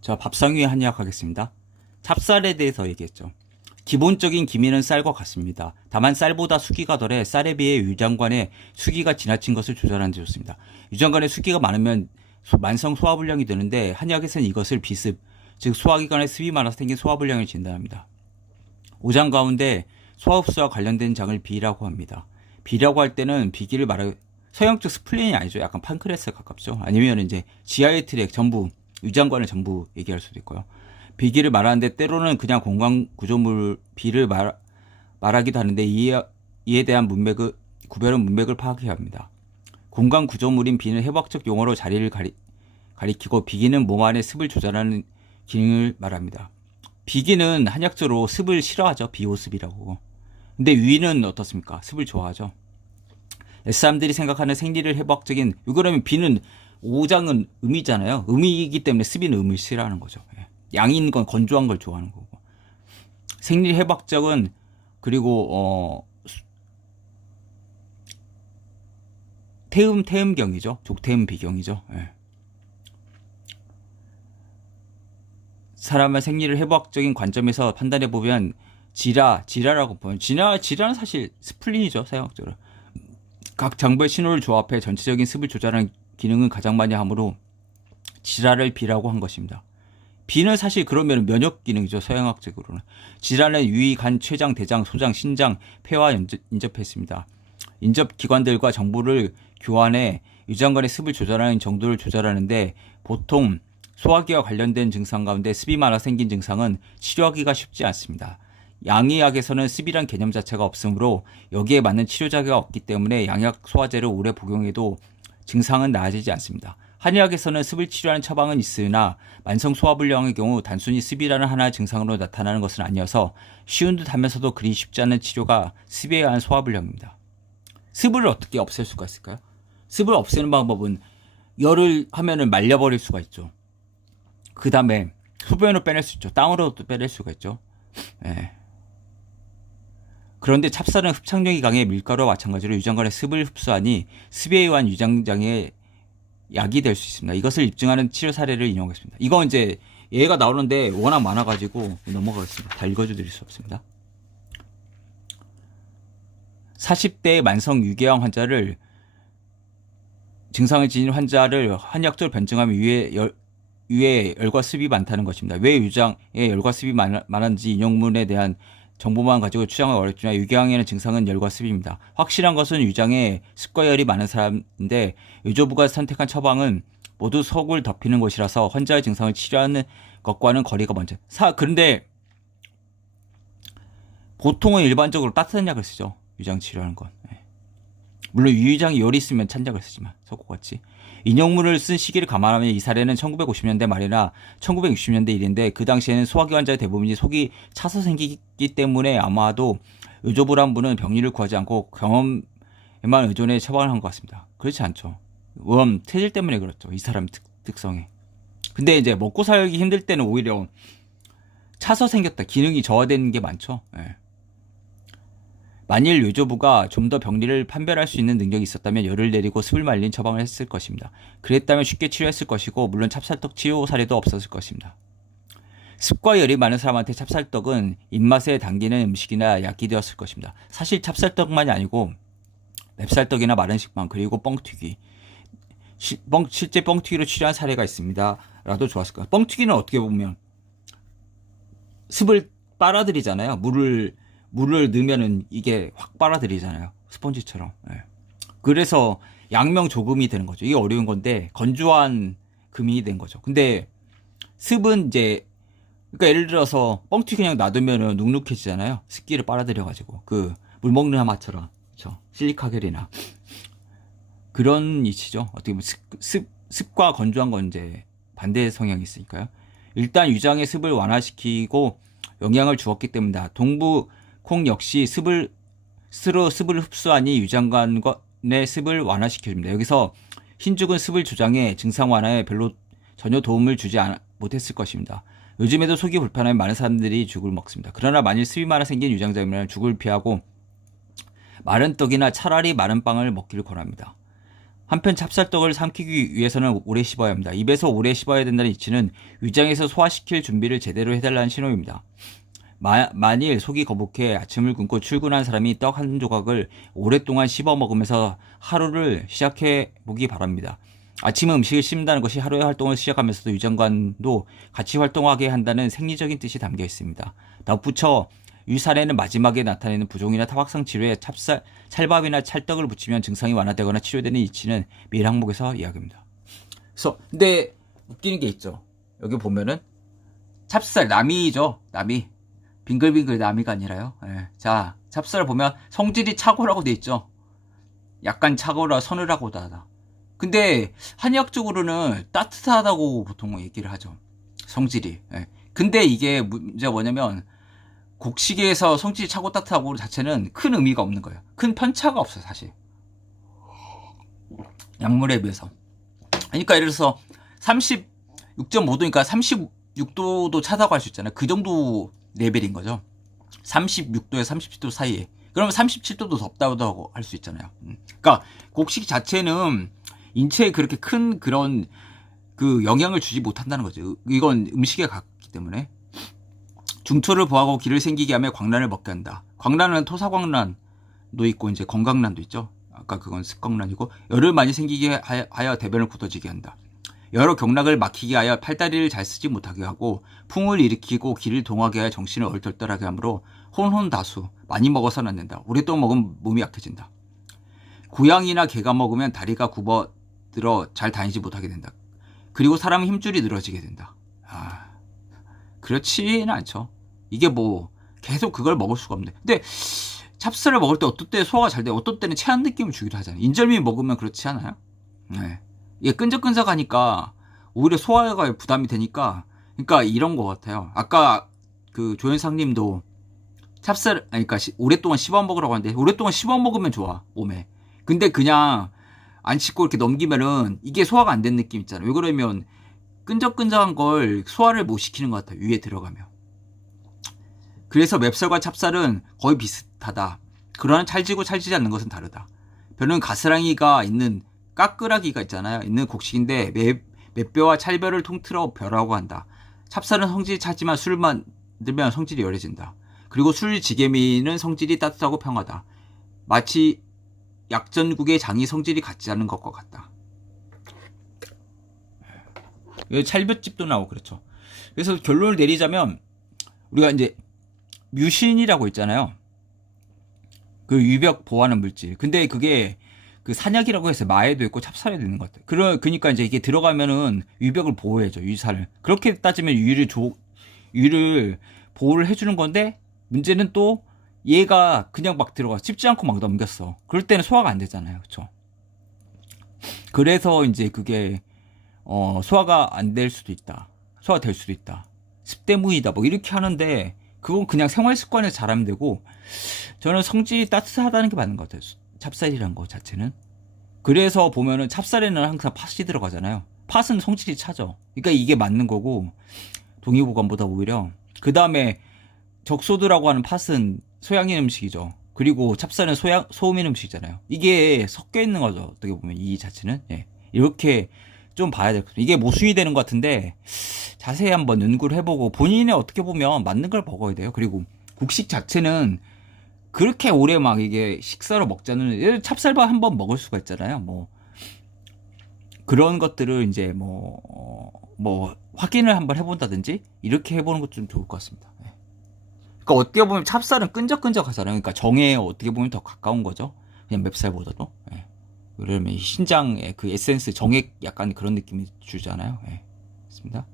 자, 밥상 위에 한약 하겠습니다. 찹쌀에 대해서 얘기했죠. 기본적인 기미는 쌀과 같습니다. 다만 쌀보다 수기가 덜해 쌀에 비해 유장관의 수기가 지나친 것을 조절하는 데 좋습니다. 유장관의 수기가 많으면 만성 소화불량이 되는데 한약에서는 이것을 비습, 즉 소화기관에 습이 많아서 생긴 소화불량을 진단합니다. 5장 가운데 소화흡수와 관련된 장을 비라고 합니다. 비라고 할 때는 비기를 말하 서양적 스플린이 아니죠. 약간 판크레스에 가깝죠. 아니면 이제 지하의 트랙 전부 유장관을 전부 얘기할 수도 있고요. 비기를 말하는데 때로는 그냥 공간 구조물 비를 말하기도 하는데 이에 대한 구별은 문맥을 파악해야 합니다. 공간 구조물인 비는 해부학적 용어로 자리를 가리키고 비기는 몸 안에 습을 조절하는 기능을 말합니다. 비기는 한약적으로 습을 싫어하죠. 비호습이라고. 근데 위는 어떻습니까? 습을 좋아하죠. 사람들이 생각하는 생리를 해부학적인 그러면 비는 5장은 음이잖아요. 음이기 때문에 습이는 음을 싫어하는 거죠. 양인 건 건조한 걸 좋아하는 거고. 생리 해부학적은 그리고 태음경이죠. 족태음 비경이죠. 사람의 생리를 해부학적인 관점에서 판단해 보면 지라라고 보면 지라는 사실 스플린이죠. 사용학적으로. 각 장부의 신호를 조합해 전체적인 습을 조절하는 기능은 가장 많이 하므로 지라를 비라고 한 것입니다. 비는 사실 그러면 면역 기능이죠. 서양학적으로는. 지라는 위, 간, 췌장, 대장, 소장, 신장, 폐와 인접했습니다. 인접 기관들과 정보를 교환해 유장관의 습을 조절하는 정도를 조절하는데 보통 소화기와 관련된 증상 가운데 습이 많아 생긴 증상은 치료하기가 쉽지 않습니다. 양의학에서는 습이란 개념 자체가 없으므로 여기에 맞는 치료자가 없기 때문에 양약 소화제를 오래 복용해도 증상은 나아지지 않습니다. 한의학에서는 습을 치료하는 처방은 있으나 만성 소화불량의 경우 단순히 습이라는 하나의 증상으로 나타나는 것은 아니어서 쉬운 듯 하면서도 그리 쉽지 않은 치료가 습에 의한 소화불량입니다. 습을 어떻게 없앨 수가 있을까요? 습을 없애는 방법은 열을 하면은 말려버릴 수가 있죠. 그 다음에 소변으로 빼낼 수 있죠. 땀으로도 빼낼 수가 있죠. 그런데 찹쌀은 흡착력이 강해 밀가루와 마찬가지로 유장관의 습을 흡수하니 습에 의한 유장장애 약이 될 수 있습니다. 이것을 입증하는 치료 사례를 인용하겠습니다. 이거 이제 얘가 나오는데 워낙 많아가지고 넘어가겠습니다. 다 읽어드릴 수 없습니다. 40대 만성 유궤양 환자를 증상을 지닌 환자를 한약적으로 변증하면 위에 열과 습이 많다는 것입니다. 왜 유장에 열과 습이 많은지 인용문에 대한 정보만 가지고 추정은 어렵지만 유궤양에는 증상은 열과 습입니다. 확실한 것은 유장에 습과 열이 많은 사람인데 의조부가 선택한 처방은 모두 속을 덮이는 것이라서 환자의 증상을 치료하는 것과는 거리가 먼저. 그런데 보통은 일반적으로 따뜻한 약을 쓰죠. 유장 치료하는 건. 물론 유유장이 열이 있으면 찬약을 쓰지만 석고같이. 인용문을 쓴 시기를 감안하면 이 사례는 1950년대 말이나 1960년대 일인데 그 당시에는 소화기 환자의 대부분이 속이 차서 생기기 때문에 아마도 의조부란 분은 병리를 구하지 않고 경험에만 의존해 처방을 한 것 같습니다. 그렇지 않죠. 체질 때문에 그렇죠. 이 사람 특성에. 근데 이제 먹고 살기 힘들 때는 오히려 차서 생겼다. 기능이 저하되는 게 많죠. 만일 의조부가 좀 더 병리를 판별할 수 있는 능력이 있었다면 열을 내리고 습을 말린 처방을 했을 것입니다. 그랬다면 쉽게 치료했을 것이고 물론 찹쌀떡 치료 사례도 없었을 것입니다. 습과 열이 많은 사람한테 찹쌀떡은 입맛에 당기는 음식이나 약이 되었을 것입니다. 사실 찹쌀떡만이 아니고 맵쌀떡이나 마른 식빵 그리고 뻥튀기 실제 뻥튀기로 치료한 사례가 있습니다. 라도 좋았을 거예요. 뻥튀기는 어떻게 보면 습을 빨아들이잖아요. 물을 넣으면은 이게 확 빨아들이잖아요. 스펀지처럼. 그래서 양명 조금이 되는 거죠. 이게 어려운 건데 건조한 금이 된 거죠. 근데 습은 이제 그러니까 예를 들어서 뻥튀기 그냥 놔두면은 눅눅해지잖아요. 습기를 빨아들여가지고 그 물 먹는 하마처럼 그렇죠. 실리카겔이나 그런 이치죠. 어떻게 보면 습과 건조한 건 이제 반대 성향이 있으니까요. 일단 유장의 습을 완화시키고 영향을 주었기 때문이다. 동부 콩 역시 습을 흡수하니 유장관의 습을 완화시켜줍니다. 여기서 흰죽은 습을 조장해 증상 완화에 전혀 도움을 주지 못했을 것입니다. 요즘에도 속이 불편하면 많은 사람들이 죽을 먹습니다. 그러나 만일 습이 많아 생긴 유장자이면 죽을 피하고 마른 떡이나 차라리 마른 빵을 먹기를 권합니다. 한편 찹쌀떡을 삼키기 위해서는 오래 씹어야 합니다. 입에서 오래 씹어야 된다는 이치는 위장에서 소화시킬 준비를 제대로 해달라는 신호입니다. 만일 속이 거북해 아침을 굶고 출근한 사람이 떡 한 조각을 오랫동안 씹어 먹으면서 하루를 시작해 보기 바랍니다. 아침 음식을 씹는다는 것이 하루의 활동을 시작하면서도 위장관도 같이 활동하게 한다는 생리적인 뜻이 담겨 있습니다. 덧붙여 유산에는 마지막에 나타내는 부종이나 타박상 치료에 찰밥이나 찰떡을 붙이면 증상이 완화되거나 치료되는 이치는 매일 항목에서 이야기합니다. 그래서 근데 웃기는 게 있죠. 여기 보면은 찹쌀 나미죠. 나미. 빙글빙글 나미가 아니라요. 예. 자, 찹쌀을 보면 성질이 차고라고 돼 있죠. 약간 차고라 서늘하고도 하다. 근데 한의학적으로는 따뜻하다고 보통 얘기를 하죠. 성질이. 예. 근데 이게 문제가 뭐냐면 곡식에서 성질이 차고 따뜻하고 자체는 큰 의미가 없는 거예요. 큰 편차가 없어요, 사실. 약물에 비해서. 그러니까 예를 들어서 36.5도니까 36도도 차다고 할 수 있잖아요. 그 정도 레벨인 거죠. 36도에서 37도 사이에. 그러면 37도도 덥다고 할 수 있잖아요. 그러니까 곡식 자체는 인체에 그렇게 큰 그런 그 영향을 주지 못한다는 거죠. 이건 음식에 갔기 때문에. 중초를 보하고 기를 생기게 하며 광란을 먹게 한다. 광란은 토사광란도 있고 이제 건강란도 있죠. 아까 그건 습광란이고 열을 많이 생기게 하여 대변을 굳어지게 한다. 여러 경락을 막히게 하여 팔다리를 잘 쓰지 못하게 하고 풍을 일으키고 기를 동하게 하여 정신을 얼떨떨하게 하므로 혼혼다수 많이 먹어서는 안 된다. 오랫동안 먹으면 몸이 약해진다. 고양이나 개가 먹으면 다리가 굽어들어 잘 다니지 못하게 된다. 그리고 사람의 힘줄이 늘어지게 된다. 그렇지는 않죠. 이게 뭐 계속 그걸 먹을 수가 없는데. 근데 찹쌀을 먹을 때 어떤 때 소화가 잘 돼, 어떤 때는 체한 느낌을 주기도 하잖아요. 인절미 먹으면 그렇지 않아요? 네. 이게 끈적끈적하니까 오히려 소화가 부담이 되니까, 그러니까 이런 것 같아요. 아까 그 조현상님도 찹쌀, 그러니까 오랫동안 씹어 먹으라고 하는데 오랫동안 씹어 먹으면 좋아 몸에. 근데 그냥 안 씹고 이렇게 넘기면은 이게 소화가 안 된 느낌 있잖아요. 왜 그러면 끈적끈적한 걸 소화를 못 시키는 것 같아요. 위에 들어가면. 그래서 맵쌀과 찹쌀은 거의 비슷하다. 그러나 찰지고 찰지지 않는 것은 다르다. 벼는 가스랑이가 있는 까끄라기가 있잖아요. 있는 곡식인데 맵벼와 찰벼를 통틀어 벼라고 한다. 찹쌀은 성질이 차지만 술을 만들면 성질이 열해진다. 그리고 술지개미는 성질이 따뜻하고 평하다. 마치 약전국의 장이 성질이 같지 않은 것과 같다. 여기 찰벼집도 나오고 그렇죠. 그래서 결론을 내리자면 우리가 이제 뮤신이라고 있잖아요. 그 유벽 보호하는 물질. 근데 그게 그 산약이라고 해서 마에도 있고 찹쌀에도 있는 것 같아요. 그러니까 이제 이게 들어가면은 유벽을 보호해줘, 유산을. 그렇게 따지면 유를 보호를 해주는 건데 문제는 또 얘가 그냥 막 들어가 씹지 않고 막 넘겼어. 그럴 때는 소화가 안 되잖아요, 그렇죠? 그래서 이제 그게 소화가 안 될 수도 있다. 소화될 수도 있다. 습대무이다. 뭐 이렇게 하는데 그건 그냥 생활 습관에서 잘하면 되고 저는 성질이 따뜻하다는 게 맞는 것 같아요. 찹쌀이란 거 자체는. 그래서 보면은 찹쌀에는 항상 팥이 들어가잖아요. 팥은 성질이 차죠. 그러니까 이게 맞는 거고 동의보감보다 오히려 그 다음에 적소드라고 하는 팥은 소양인 음식이죠. 그리고 찹쌀은 소음인 음식이잖아요. 이게 섞여 있는 거죠. 어떻게 보면 이 자체는 이렇게 좀 봐야 될 것 같아요. 이게 모순이 되는 것 같은데 자세히 한번 연구를 해보고 본인이 어떻게 보면 맞는 걸 먹어야 돼요. 그리고 국식 자체는 그렇게 오래 막 이게 식사로 먹자는 찹쌀밥 한번 먹을 수가 있잖아요. 뭐 그런 것들을 이제 뭐 확인을 한번 해본다든지 이렇게 해보는 것도 좀 좋을 것 같습니다. 그러니까 어떻게 보면 찹쌀은 끈적끈적하잖아요. 그러니까 정에 어떻게 보면 더 가까운 거죠. 그냥 맵쌀보다도. 그러면 신장의 그 에센스 정액 약간 그런 느낌이 주잖아요. 그렇습니다.